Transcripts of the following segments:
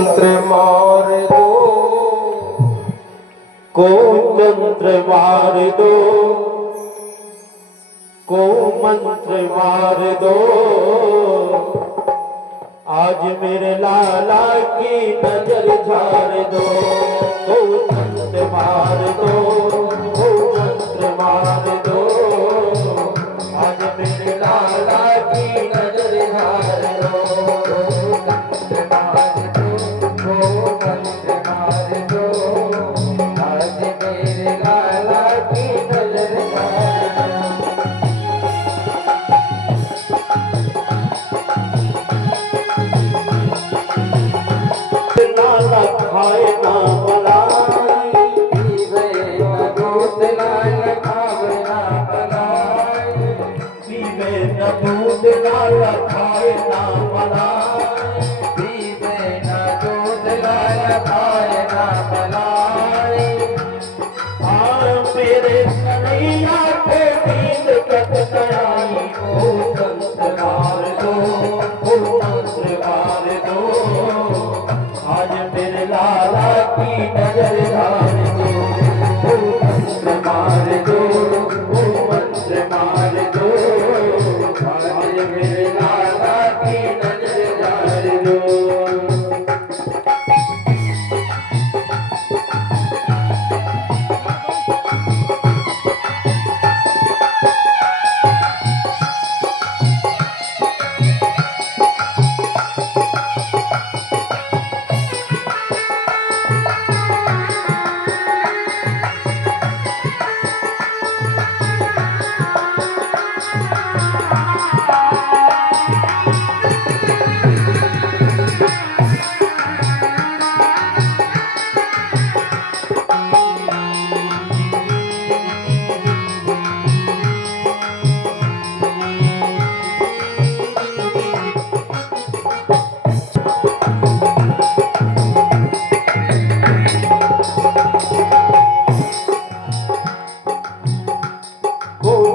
मंत्र मार दो, को मंत्र मार दो, को मंत्र मार दो। आज मेरे लाला की नजर झाड़ दो, को मंत्र मार दो, को मंत्र मार दो। आज मेरे लाला की नजर झाड़ दो, मंत्र मार दो, को मंत्र मार दो। आज मेरे लाला की नजर झाड़ दो। लाला खाए ना मलाई, पीवे न दूध, लाला खाए ना मलाई, पीवे न दूध, लाला खाए ना मलाई, पीवे न दूध, लाला खाए ना मलाई। मेरे कन्हैया के नींद कट गई, ओ मंत्र मार दो, ओ मंत्र मार दो। आज मेरे लाला की नजर झाड़ दो, ओ मंत्र मार दो, ओ मंत्र मार दो। आज मेरे लाला की नजर झाड़ दो।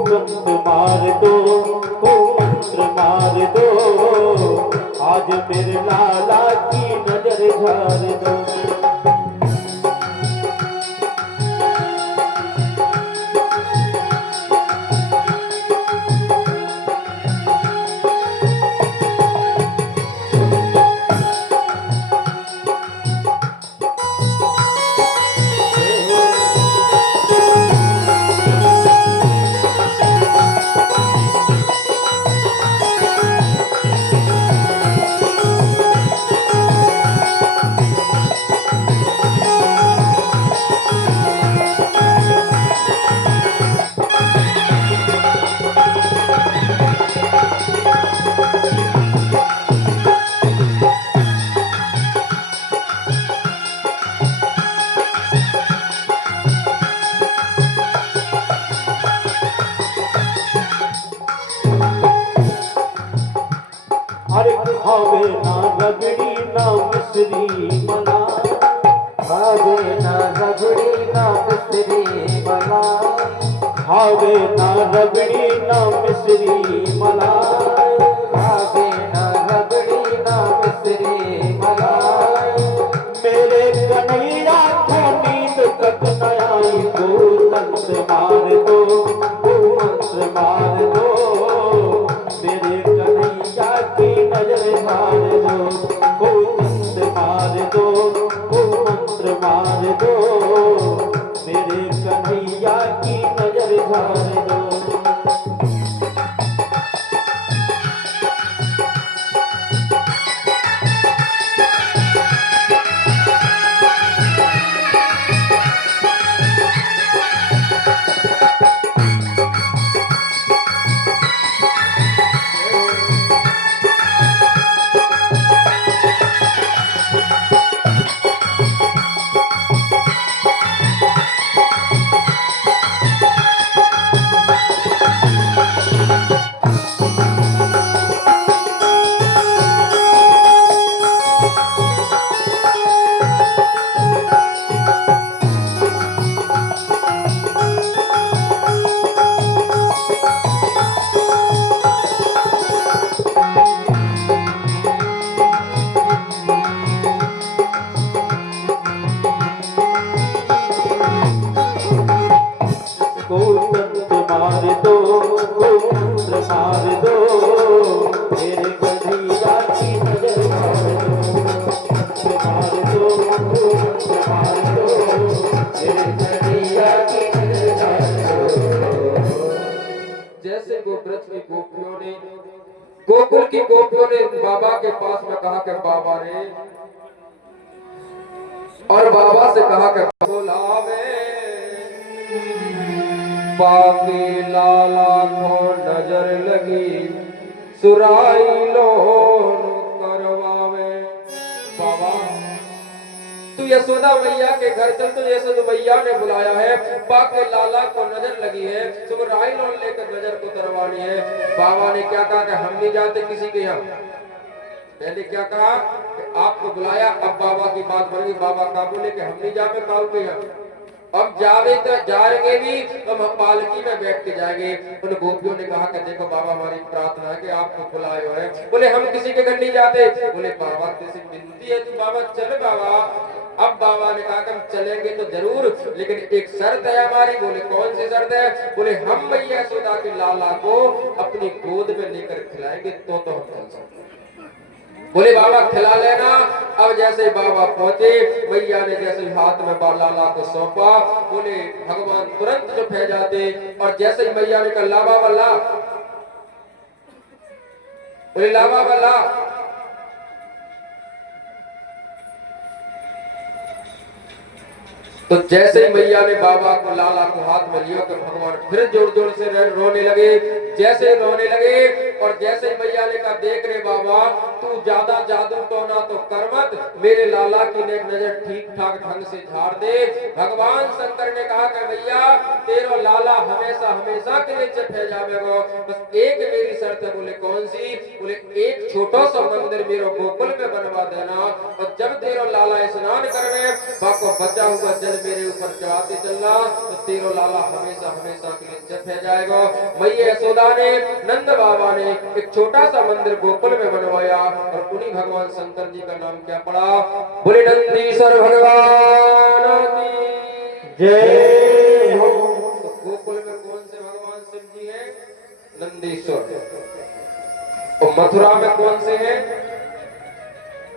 मंत्र मार दो, को मंत्र मार दो। आज मेरे लाला की नजर झाड़ दो। अरे खावे ना रगड़ी ना मिश्री मलाई, खावे ना रगड़ी ना मिश्री मलाई, खावे ना रगड़ी ना मिश्री मलाई, खावे ना रगड़ी ना मिश्री मलाई। मेरे कन्हैया को नींद कट न आई, को मंत्र मार दो, को मंत्र मार दो। मेरे कन्हैया की नजर मार दो, को मंत्र मार दो, को मंत्र मार दो। मेरे कन्हैया की नजर मार दो। की गोपियों ने बाबा के पास में कहा कि बाबा रे, और बाबा से कहा कि बुलावे बाकी लाला को नजर लगी सुराई लोन करवावे। बाबा तू यशोदा मैया के घर चल, तो यशोदा मैया ने बुलाया है, बाकी लाला को नजर लगी है, सुराई लोन लेकर नजर को उतरवानी है। बाबा ने क्या कहा कि हम नहीं जाते किसी के यहाँ। पहले क्या कहा कि आपको बुलाया, अब बाबा की बात बन गई। बाबा का बोले कि हम नहीं जावे काऊ के यहाँ, अब जावे तो जाएंगे भी तो हम पालकी में बैठ के जाएंगे। उन गोपियों ने कहा कि देखो बाबा हमारी प्रार्थना है कि आपको बुलाए हुए हैं। बोले हम किसी के घर नहीं जाते। बोले बाबा किसी विनती है तू बाबा चल बाबा। अब बाबा ने कहा कि हम चलेंगे तो जरूर, लेकिन एक शर्त है हमारी। बोले कौन सी शर्त है? बोले हम मैया यशोदा के लाला को अपनी गोद में लेकर खिलाएंगे तो हम चल सकते। बोले बाबा खिला लेना। अब जैसे बाबा पहुंचे, मैया ने जैसे हाथ में लाला को सौंपा, बोले भगवान तुरंत चुप हो जाते। और जैसे ही मैया ने कहा ला बाबा ला, बोले ला बाबा ला, तो जैसे ही मैया ने बाबा को लाला को हाथ में लिया तो भगवान फिर जोर जोर से रोने लगे। जैसे रोने लगे और जैसे ही मैया ने कहा देख रे बाबा तू ज्यादा जादू टोना तो कर मत, मेरे लाला की नजर ठीक ठाक ढंग से झाड़ दे। भगवान शंकर ने कहा कि मैया तेरा लाला हमेशा हमेशा के लिए चुप है जावेगो, बस एक मेरी शर्त है। बोले कौन सी? बोले एक छोटा सा मंदिर मेरे गोकुल में बनवा देना, और जब तेरा लाला स्नान करने बाको बचा हुआ जल मेरे ऊपर चढ़ाते चलना, तो तेरा लाला हमेशा हमेशा के लिए चुप है जाएगा। मैया यशोदा ने नंद बाबा ने एक छोटा सा मंदिर गोकुल में बनवाया, और उन्हीं भगवान शंकर जी का नाम क्या पड़ा? बोले नंदीश्वर भगवान की जय हो। तो गोकुल में कौन से भगवान शिव जी हैं? नंदीश्वर। और मथुरा में कौन से हैं?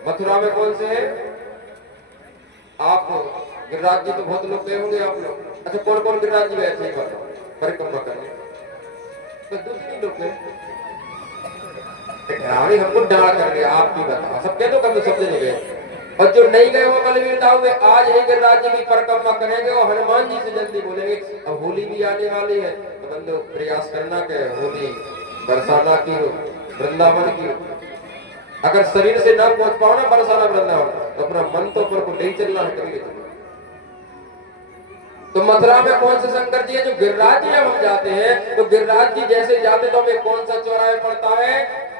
मथुरा में कौन से हैं? आप गिरिराज जी तो बहुत लोग गए होंगे आप लोग। अच्छा कौन कौन गिरिराज जी गए थे परिक्रमा करने? तो दूसरे लोग गए। हमको डांट कर गया, आप भी बताओ। सब कह दो कभी शब्द नहीं गए। और जो नहीं गए वो बलवीर दाऊ में आज ही गिरिराज जी की परिक्रमा करेंगे और हनुमान जी से जल्दी बोलेंगे। अब होली भी आने वाली है, तो बंदो प्रयास करना कि होली बरसाना की हो, वृंदावन की हो। अगर शरीर से ना पहुंच पाओ ना बरसाना वृंदावन, तो अपना मन तो ऊपर को नहीं चलना है। तो मथुरा में कौन से शंकर जी है? जो गिरिराज जी हम जाते हैं, तो गिरिराज जी जैसे जाते तो हमें कौन सा चौराहे पड़ता है?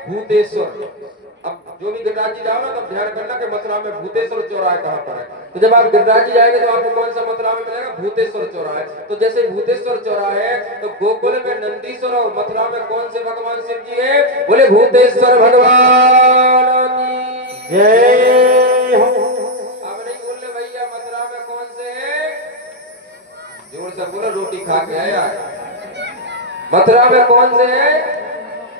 भूतेश्वर। अब जो भी गिरिराज जी जाओ ना तो ध्यान करना कि मथुरा में भूतेश्वर चौराहे कहाँ पर है। तो जब आप गिरिराज जी जाएंगे तो आपको कौन सा मथुरा में मिलेगा? भूतेश्वर चौराहे। तो जैसे भूतेश्वर चौराहे है, तो गोकुल में नंदीश्वर और मथुरा में कौन से भगवान शिव जी है? बोले भूतेश्वर भगवान की जय हो। अब नहीं बोले भैया मथुरा में कौन से है? जोर से बोलो, रोटी खा के आया। मथुरा में कौन से है?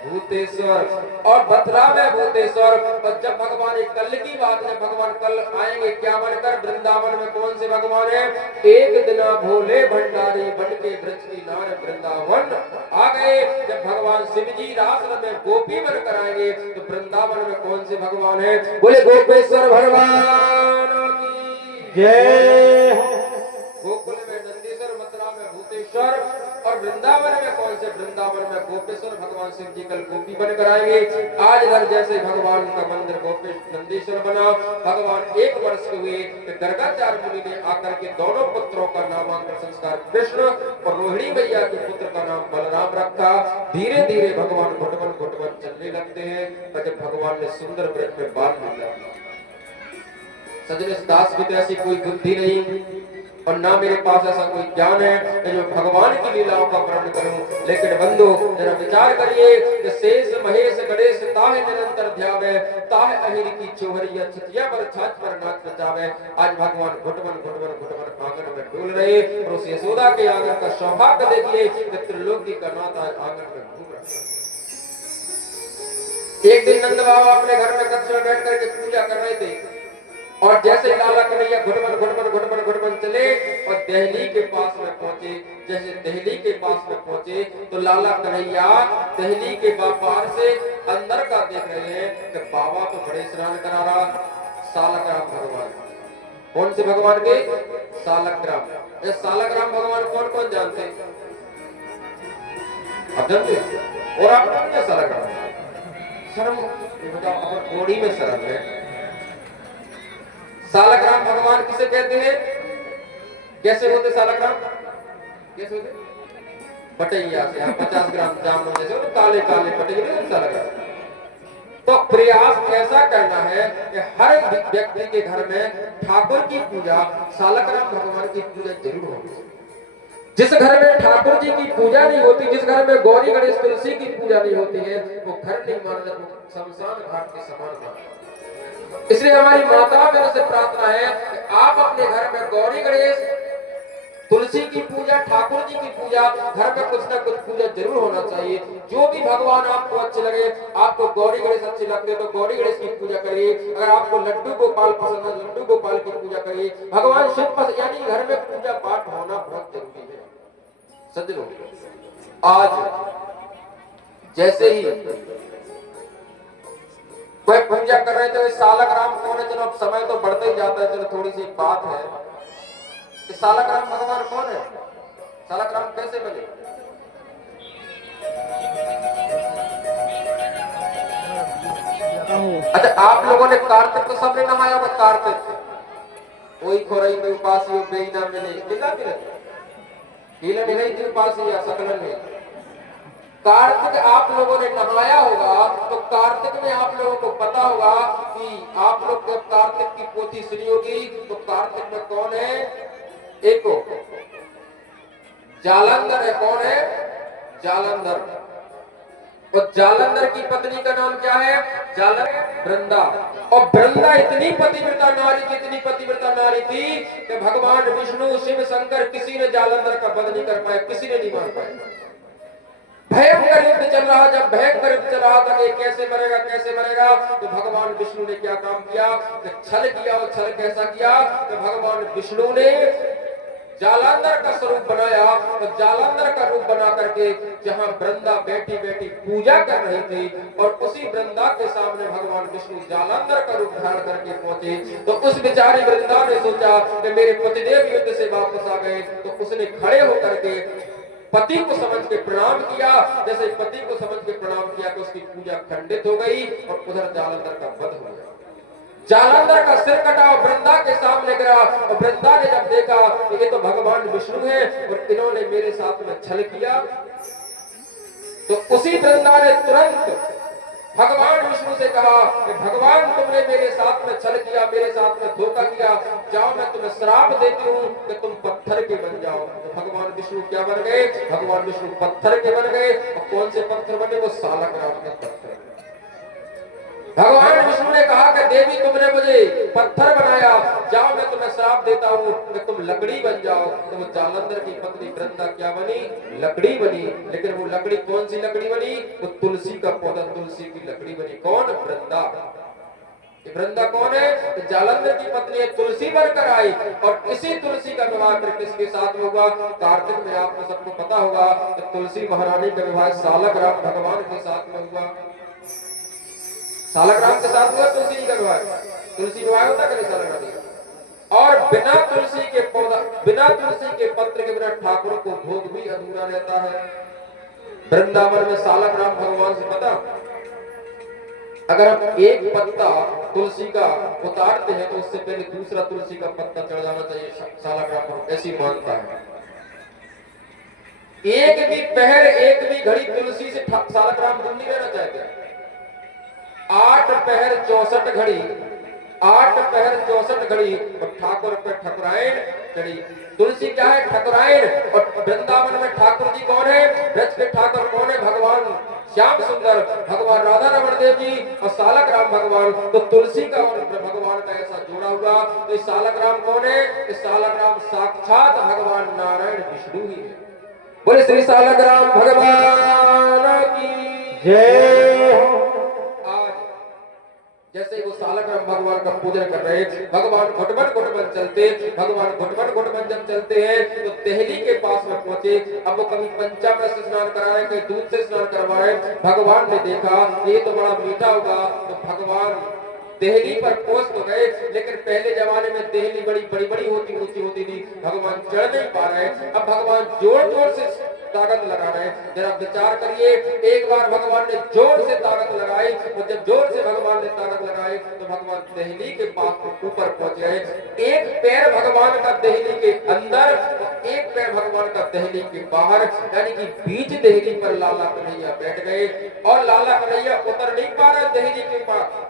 भूतेश्वर। और मथुरा में भूतेश्वर। और जब भगवान एक कल की बात है, भगवान कल आएंगे क्या बनकर? वृंदावन में कौन से भगवान है? एक दिन भोले भंडारी बन के ब्रज की नार वृंदावन आ गए। जब भगवान शिव जी रास में गोपी बनकर आएंगे, तो वृंदावन में कौन से भगवान है? बोले गोपेश्वर भगवान की जय हो। गोकुल में नंदीश्वर, मथुरा में भूतेश्वर, और वृंदावन में कौन से? वृंदावन में गोपेश्वर भगवान शिव जी कल गोपी बनकर आएंगे। आज इधर जैसे भगवान का मंदिर गोपेश्वर नंदीश्वर बना, भगवान एक वर्ष के हुए तो गर्गाचार्य मुनि ने आकर के दोनों पुत्रों का नामांकन संस्कार कृष्ण और रोहिणी मैया के पुत्र का नाम बलराम रखा। धीरे धीरे भगवान घुटवन घुटवन चलने लगते हैं। और जब भगवान ने सुंदर ब्रज में बाल मिला, सजने दास की तो ऐसी कोई बुद्धि नहीं और ना मेरे पास ऐसा कोई ज्ञान है कि जो भगवान की लीलाओं का वर्णन करूं। लेकिन बंधु जरा विचार करिए कि शेष महेश गणेश ताहे निरंतर ध्यावे, ताहे अहिर की चोहरिया छतिया पर छाछ पर नाच नचावे। आज भगवान घुटवन घुटवन घुटवन आंगन में डोल रहे, और उस यशोदा के आंगन का सौभाग्य देखिए कि त्रिलोकी का नाथ आज आंगन में घूम रहा है। एक दिन नंद बाबा अपने घर में कक्ष में बैठ करके पूजा कर रहे थे, और जैसे लाला कन्हैया घुटवन घुटवन घुटवन घुटवन चले और दहली के पास में पहुंचे। जैसे दहली के पास पास में पहुंचे तो लाला कन्हैया दहली के व्यापार से अंदर का देख रहे हैं कि बाबा तो बड़े स्नान करा रहा, सालग्राम भगवान। कौन से भगवान के? सालग्राम। ये सालग्राम भगवान कौन कौन जानते हैं? आप जानते हैं? और आप जानते हैं सालग्राम? शर्म बताओ, अपन घोड़ी में शर्म है। सालग्राम भगवान किसे कहते हैं? कैसे होते सालग्राम? कैसे होते? बटैया से 50 ग्राम जामुन जैसे होते, काले काले बटैया सालग्राम। तो प्रयास ऐसा करना है कि हर व्यक्ति के घर में ठाकुर की पूजा, सालग्राम भगवान की पूजा जरूर होगी। जिस घर में ठाकुर जी की पूजा नहीं होती, जिस घर में गौरी गणेश तुलसी की पूजा नहीं होती है, वो घर नहीं माना, शमशान घाट के समान माना। इसलिए हमारी माता बहनों से प्रार्थना है कि आप अपने घर में गौरी गणेश तुलसी की पूजा, ठाकुर जी की पूजा, घर में कुछ ना कुछ पूजा जरूर होना चाहिए। जो भी भगवान आपको अच्छे लगे, आपको गौरी गणेश अच्छे लगते तो गौरी गणेश की पूजा करिए। अगर आपको लड्डू गोपाल पसंद है, लड्डू गोपाल की पूजा करिए। भगवान शिव पसंद, यानी घर में पूजा पाठ होना बहुत जरूरी है। सज्जनों, आज जैसे ही कोई पूजा कर रहे थे, सालग्राम कौन है? चलो अब समय तो बढ़ता ही जाता है, चलो थोड़ी सी बात है कि सालग्राम भगवान कौन है? सालग्राम कैसे बने? अच्छा, आप लोगों ने कार्तिक तो सबने नहाया होगा। कार्तिक वही खोरई में उपासी हो बेईना मिले, मिला मिले हीला नहीं थी उपासी या सकलन में। कार्तिक आप लोगों ने नहाया होगा, तो कार्तिक में आप लोगों को पता होगा कि आप लोग जब कार्तिक की पोथी सुनी होगी तो कार्तिक में कौन है? एक जालंधर है। कौन है? जालंधर। और जालंधर की पत्नी का नाम क्या है? वृंदा। और वृंदा इतनी पतिव्रता नारी थी, इतनी पतिव्रता नारी थी कि भगवान विष्णु, शिव, शंकर किसी ने जालंधर का वध नहीं कर पाए, किसी ने नहीं मार पाए। भयंकर युद्ध चल रहा, जब भयंकर युद्ध चल रहा था कि कैसे मरेगा कैसे मरेगा, तो भगवान विष्णु ने क्या काम किया? छल किया। और छल कैसा किया? तो भगवान विष्णु ने जालंधर का स्वरूप बनाया। और जालंधर का रूप बना करके जहां वृंदा बैठी बैठी पूजा कर रही थी, और उसी वृंदा के सामने भगवान विष्णु जालंधर का रूप धारण करके पहुंचे, तो उस बेचारी वृंदा ने सोचा कि मेरे पतिदेव युद्ध से वापस आ गए। तो उसने खड़े होकर के पति को समझ के प्रणाम किया। जैसे पति को समझ के प्रणाम किया तो उसकी पूजा खंडित हो गई और उधर जालंधर का वध हो गया। जालंधर का सिर कटा और वृंदा के सामने गिरा। और वृंदा ने जब देखा कि ये तो भगवान विष्णु है और इन्होंने मेरे साथ में छल किया, तो उसी वृंदा ने तुरंत भगवान विष्णु से कहा कि भगवान तुमने मेरे साथ में छल किया, मेरे साथ में धोखा किया, जाओ मैं तुम्हें श्राप देती हूँ कि तुम पत्थर के बन जाओ। तो भगवान विष्णु क्या बन गए? भगवान विष्णु पत्थर के बन गए। और कौन से पत्थर बने? वो सालग्राम के पत्थर। भगवान विष्णु ने कहा कि देवी तुमने मुझे पत्थर बनाया, जाओ मैं तुम्हें श्राप देता हूँ कि तुम लकड़ी बन जाओ। तो वो जालंधर की पत्नी वृंदा क्या बनी? लकड़ी बनी। लेकिन वो लकड़ी कौन सी लकड़ी बनी? वो तुलसी का पौधा, तुलसी की लकड़ी बनी। कौन? वृंदा। वृंदा कौन है? तो जालंधर की पत्नी तुलसी बनकर आई। और इसी तुलसी का विवाह फिर किसके साथ में हुआ? कार्तिक में आपको सबको पता होगा कि तुलसी महारानी का विवाह सालग्राम भगवान के साथ में हुआ। सालग्राम के साथ हुआ तुलसी का विवाह। तुलसी विवाह होता है सालग्राम। और बिना तुलसी के पौधा, बिना तुलसी के पत्र के बिना ठाकुर को भोग भी अधूरा रहता है। वृंदावन में सालग्राम भगवान से पता, अगर हम एक पत्ता तुलसी का उतारते हैं तो उससे पहले दूसरा तुलसी का पत्ता चढ़ जाना चाहिए। सालग्राम पर ऐसी मानता है। एक भी पहर, एक भी घड़ी तुलसी से सालग्राम दूर नहीं रहना चाहते। 8 पहर 64 घड़ी, 8 पहर 64 घड़ी और ठाकुर पे ठकुरायन चढ़ी। तुलसी क्या है? ठकुरायन। और वृंदावन में ठाकुर जी कौन है? ब्रज के ठाकुर कौन है? भगवान श्याम सुंदर, भगवान राधा रमण देव जी और सालग्राम भगवान। तो तुलसी का और भगवान का ऐसा जोड़ा हुआ। तो इस सालग्राम कौन है? इस सालग्राम साक्षात भगवान नारायण विष्णु ही है। बोले श्री सालग्राम भगवान की जय। जैसे वो सालग्राम भगवान का पूजन कर रहे। भगवान घुटमन घुटमन चलते, भगवान घुटमन घुटमन जब चलते हैं तो देहली के पास में पहुंचे। अब वो कभी पंचामृत से स्नान कराए, कहीं दूध से स्नान करवाए। भगवान ने देखा ये तो बड़ा मीठा होगा, तो भगवान देहली पर पहुंच तो गए, लेकिन पहले जमाने में देहली बड़ी बड़ी बड़ी होती ऊंची होती थी, भगवान चढ़ नहीं पा रहे। अब भगवान जोर जोर से ताकत लगा रहे हैं। जरा विचार करिए, एक बार भगवान ने जोर से ताकत लगाई, और जब जोर से भगवान ने ताकत लगाई तो भगवान देहली के पास ऊपर पहुंच गए। एक पैर भगवान का देहली के अंदर और एक पैर भगवान का देहली के बाहर, यानी कि बीच देहली पर लाला कन्हैया बैठ गए। और लाला कन्हैया उतर नहीं पा रहे देहली के पास,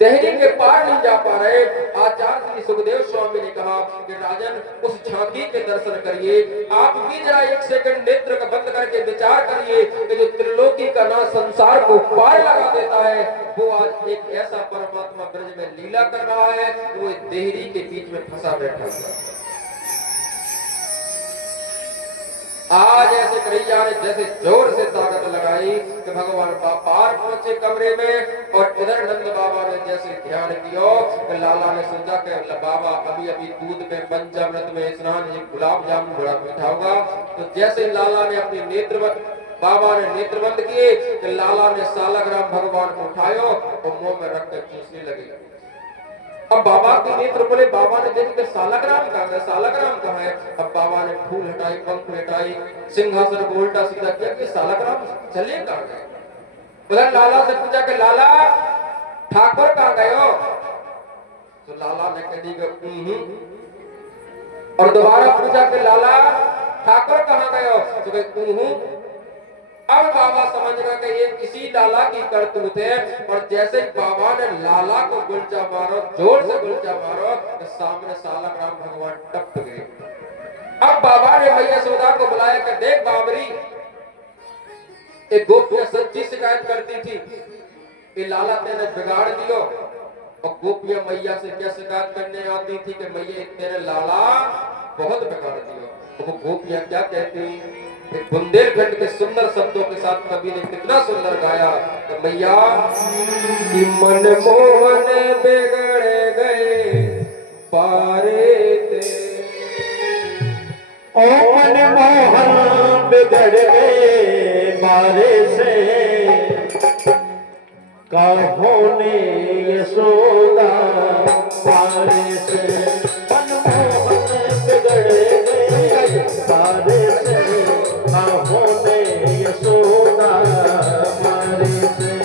देहली के पार नहीं जा पा रहे। आचार्य श्री सुखदेव स्वामी ने कहा कि राजन उस झांकी के दर्शन करिए, आप भी जरा एक सेकंड नेत्र का बंद करके विचार करिए कि जो त्रिलोकी का नाम संसार को पार लगा देता है, वो आज एक ऐसा परमात्मा ब्रज में लीला कर रहा है, वो देहली के बीच में फंसा बैठा है। आज ऐसे कन्हैया ने जैसे जोर से ताकत लगाई कि भगवान पार पहुंचे कमरे में। और इधर नंद बाबा ने जैसे ध्यान किया कि लाला ने सोचा कि बाबा अभी अभी दूध में पंचामृत में स्नान, ये गुलाब जामुन बड़ा मीठा होगा। तो जैसे लाला ने अपने बाबा ने नेत्र बंद किए कि लाला ने सालग्राम भगवान को उठायो और मुंह में रखकर चूसने लगे। अब बाबा के नेत्र बोले, बाबा ने देखा सालग्राम कहाँ है, सालग्राम कहाँ है। अब बाबा ने फूल हटाई, पंख हटाई, सिंहासन को उल्टा सीधा किया कि सालग्राम चले कहाँ गए। उधर लाला से पूछा कि लाला ठाकुर कहाँ गए हो, तो लाला ने कह दी और दोबारा पूछा कि लाला ठाकुर कहाँ गए हो, तो कहे अब बाबा समझ गए कि ये इसी लाला की करतूत है। और जैसे बाबा ने लाला को गुलचा मारो, जोर से गुलचा मारो, तो सामने सालग्राम भगवान टप गए। अब बाबा ने मैया यशोदा को बुलाया कि देख बाबरी, एक गोपियां सच्ची शिकायत करती थी कि लाला तेने बिगाड़ दियो। और गोपियां मैया से क्या शिकायत करने आती थी कि मैया तेरे लाला बहुत बिगाड़ दियो। तो वो गोपियां क्या कहती, बुंदेलखंड के सुंदर शब्दों के साथ कवि ने कितना सुंदर गाया कि मैया कि मन मोहन बिगड़ गए पारे थे, ओ मन मोहन बिगड़ गए बारे से, कहो ने यशोदा पारे से। मन मोहन बिगड़ गए बारे से, कहो ने यशोदा पारे से।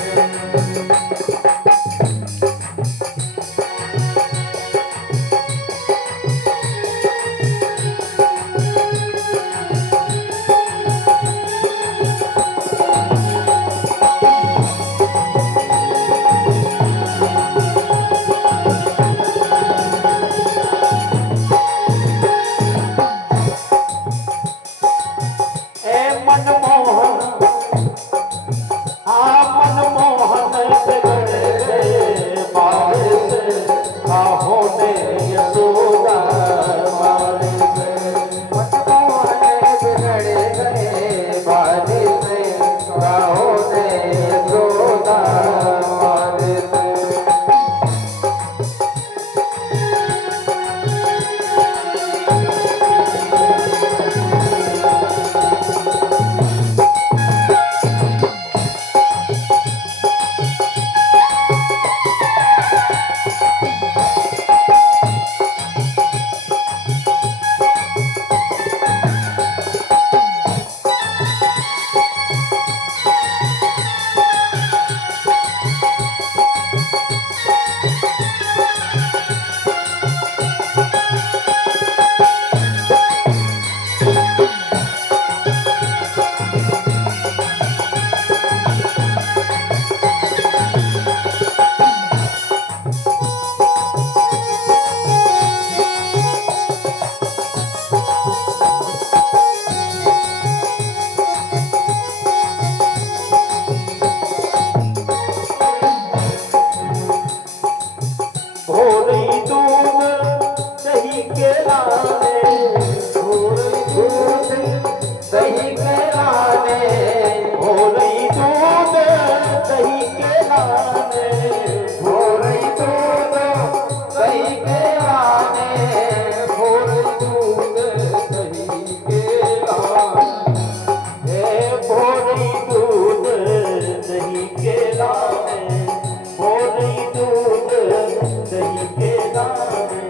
दही के लारे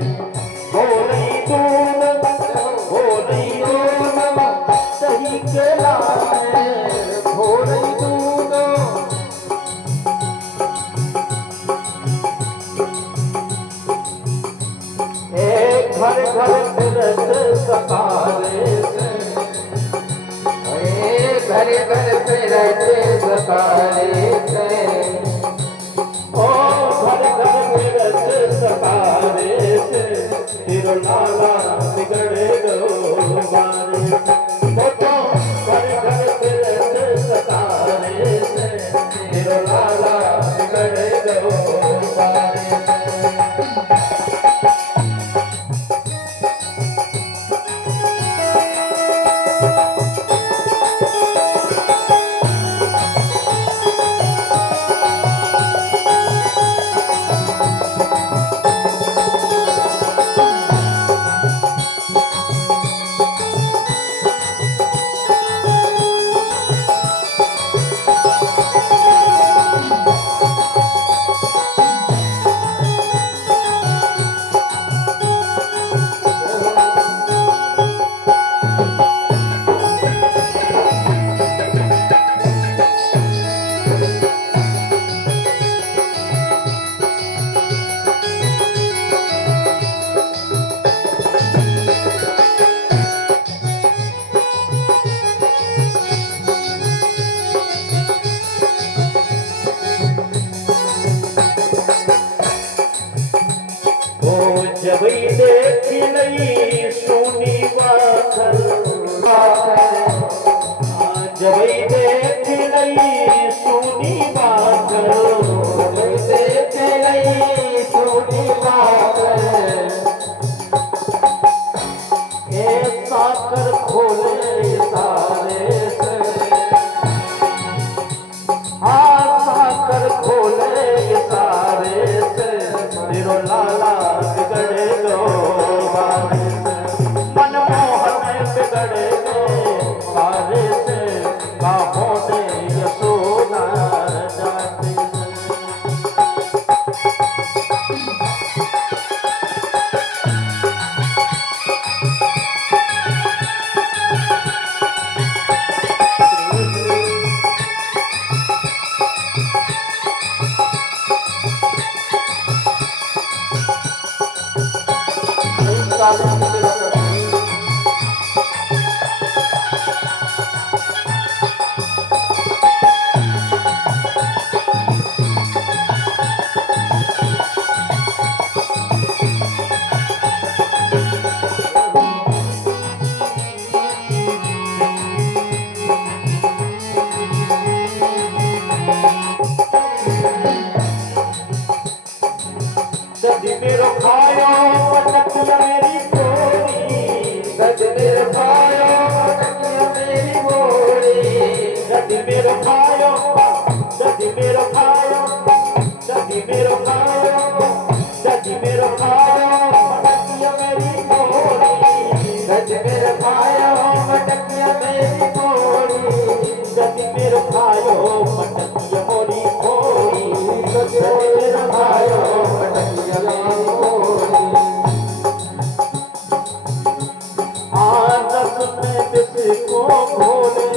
हो रही दूध दही के लारे हो रही दूध घर घर फिरत सकारे से घर घर फिरत सकारे से ओ घर घर फिरत सकारे से तेरो लाला बिगड़े गो बारे वो तो घर घर फिरत सकारे से तेरो लाला बिगड़े गो बारे जब देख लई सोनी बाखल जब देख लई सोनी बाखल देख लई सोनी बाखल ए साकर खोले सारे से हाँ साकर खोले सारे से तेरो लाला बिगड़े गो बारे से मनमोहन बिगड़े गो बारे से काहों ने यशोदा जाते गज मेरो खायो पटकिया मेरी गोरी गज मेरे खायो पटकिया मेरी गोरी गज मेरो खायो गज मेरो खायो गज मेरो खायो गज मेरो खायो पटकिया मेरी गोरी गज मेरे खायो पटकिया मेरी गोरी गज मेरो खायो पटकिया मोरी गोरी गज मेरे खायो पटकिया मेरी गोरी आनंद में बिस को घोले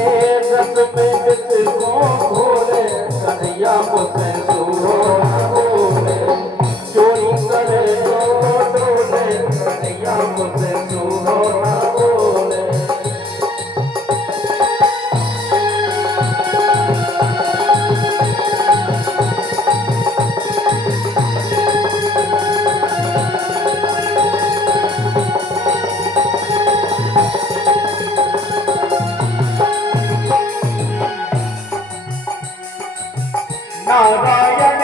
ए रस में बिस को घोले कन्हैया मुझसे सूरो न बोले चोरी करे तो डोले कन्हैया मुझसे सूरो न बोले नारायण